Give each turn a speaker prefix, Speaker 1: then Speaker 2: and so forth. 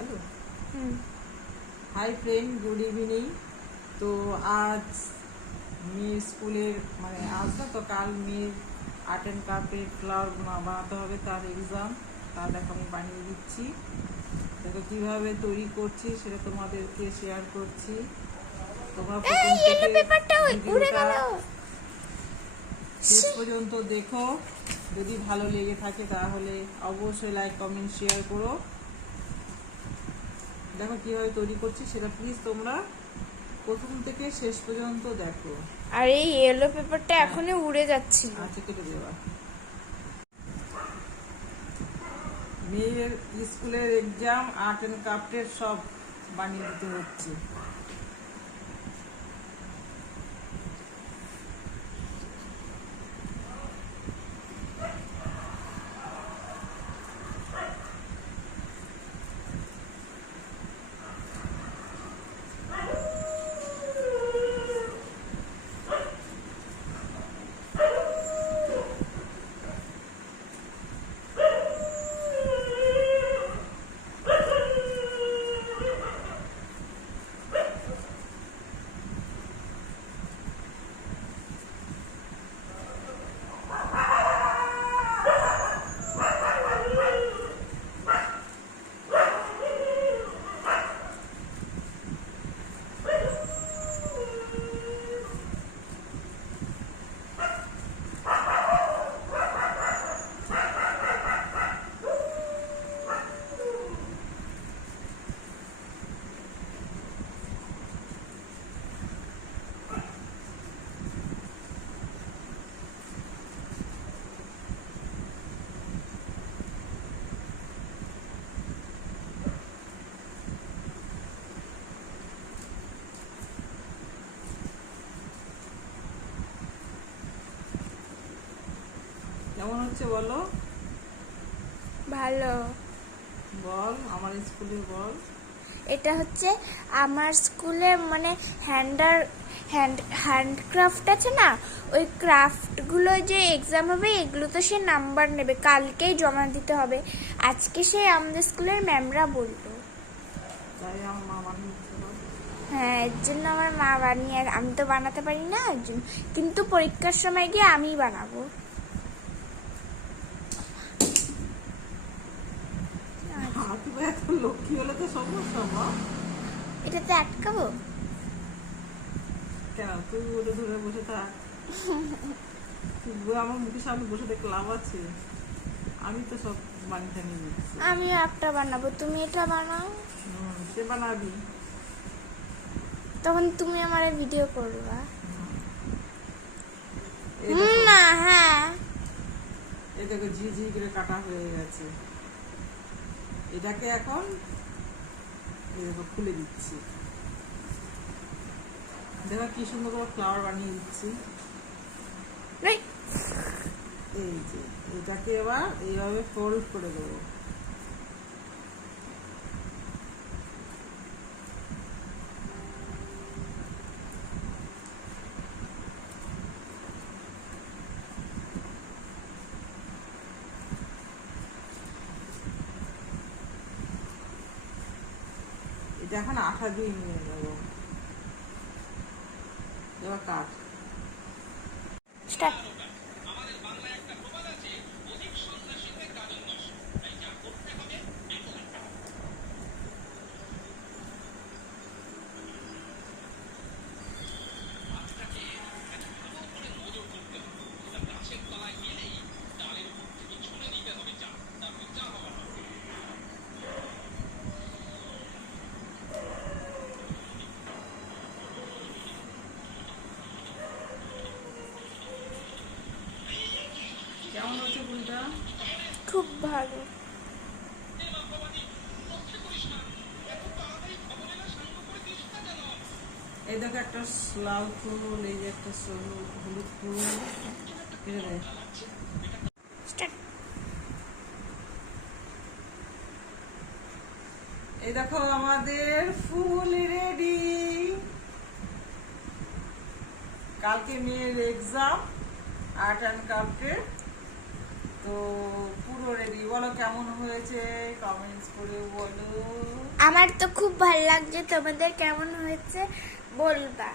Speaker 1: Hello
Speaker 2: hmm.
Speaker 1: Hi friend good evening তো আজ মেয়ের স্কুলের মানে আজ না তো কাল মেয়ের আর্ট অ্যান্ড ক্রাফটের ফ্লাওয়ার বানাতে হবে তার এক্সাম তা দেখো আমি বানিয়ে দিচ্ছি। দেখো কীভাবে তৈরি করছি সেটা তোমাদেরকে শেয়ার করছি। তোমরা প্রথম থেকে শেষ পর্যন্ত দেখো। যদি ভালো লেগে থাকে তাহলে অবশ্যই লাইক কমেন্ট শেয়ার করো। দেখো কীভাবে তৈরি করছি সেটা প্লিজ তোমরা প্রথম থেকে শেষ পর্যন্ত দেখো।
Speaker 2: আর এই ইয়েলো পেপারটা এখনই উড়ে যাচ্ছে।
Speaker 1: আচ্ছা কেটে দেওয়া মেয়ের স্কুলের এক্সাম আর্ট অ্যান্ড ক্রাফটের সব বানিয়ে দিতে হচ্ছে। কেমন হচ্ছে বলো?
Speaker 2: ভালো।
Speaker 1: বল আমার স্কুলে বল।
Speaker 2: এটা হচ্ছে আমার স্কুলে মানে হ্যান্ডার হ্যান্ড হ্যান্ডক্রাফট আছে না? ওই ক্রাফটগুলো যে এক্সাম হবে এগুলো তো সে নাম্বার নেবে। কালকেই জমা দিতে হবে। আজকে সে আমাদের স্কুলের ম্যামরা বলল।
Speaker 1: তাই আমার মা বানিয়ে দিচ্ছে বল।
Speaker 2: হ্যাঁ এর জন্য আমার মা বানিয়ে আমি তো বানাতে পারি না কিন্তু পরীক্ষার সময় গিয়ে আমিই বানাবো।
Speaker 1: লক্ষ্মী হলে তো সমস্যা মা।
Speaker 2: এটাতে আটকাবো।
Speaker 1: কেন তুই ওটা ধরে বসে থাক। তুই আমার মুখের সামনে বসে দেখতে লাভ আছে। আমি তো সব বানিয়ে টানিয়ে দিচ্ছি।
Speaker 2: আমিও একটা বানাবো তুমি এটা বানাও।
Speaker 1: সে বানাবি।
Speaker 2: তখন তুমি আমার ভিডিও করবা। হুম, না হ্যাঁ।
Speaker 1: এই দেখো ঝি ঝি করে কাটা হয়ে গেছে। এটাকে এখন খুলে দিচ্ছি। দেখো কি সুন্দর করে ফ্লাওয়ার বানিয়ে দিচ্ছি।
Speaker 2: এই,
Speaker 1: এই যে এটাকে আবার এইভাবে ফোল্ড করে দেবো। এটা এখন আঠা দিয়ে নিয়ে নেব এবার কাট. কেমন হচ্ছে ফুলটা
Speaker 2: খুব ভালো।
Speaker 1: এই দেখো একটা লাল ফুল এই যে একটা হলুদ ফুল। কেটে দেয় এই দেখো আমাদের ফুল রেডি কালকে মেয়ের এক্সাম আর্ট অ্যান্ড ক্রাফটের তো পুরো রেডি বলো কেমন হয়েছে? কমেন্টস করে বলো।
Speaker 2: আমার তো খুব ভালো লাগছে। তোমাদের কেমন হয়েছে? বলবা।